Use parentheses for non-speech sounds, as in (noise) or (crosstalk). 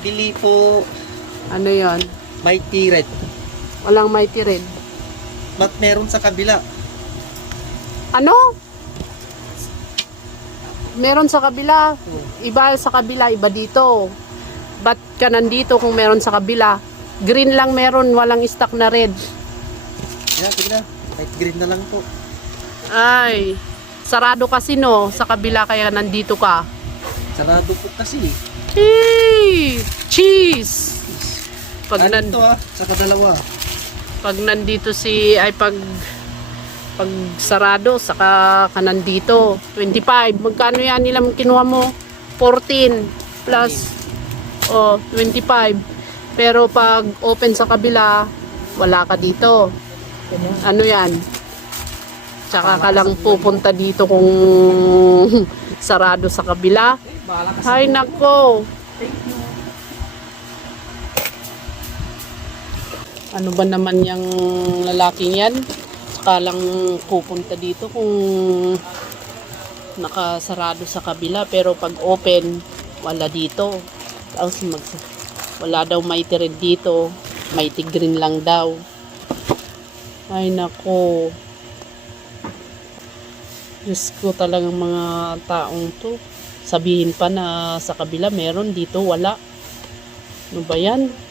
bili po Ano yon? Mighty Red. Walang mighty red. Ba't meron sa kabila? Ano? Meron sa kabila. Iba sa kabila, iba dito. Ba't ka nandito kung meron sa kabila? Green lang meron, walang stock na red. Yan, sige na. Light green na lang po. Ay, sarado kasi no, sa kabila kaya nandito ka. Sarado po kasi. Chee! Pag, nan, ito ah, sa kadalawa. pag nandito si, ay pag, pag sarado, saka ka nandito. 25. Magkano yan nila kinuha mo? 14 plus, oh, 25. Pero pag open sa kabila, wala ka dito. Ano yan? Tsaka ka lang pupunta dito kung (laughs) sarado sa kabila. Ay nako. Ano ba naman yung lalaking yan? Saka lang pupunta dito kung nakasarado sa kabila pero pag open wala dito. Tapos mag wala daw may red dito. May green lang daw. Ay nako. Diyos ko talagang mga taong to. Sabihin pa na sa kabila meron, dito wala. Ano ba yan?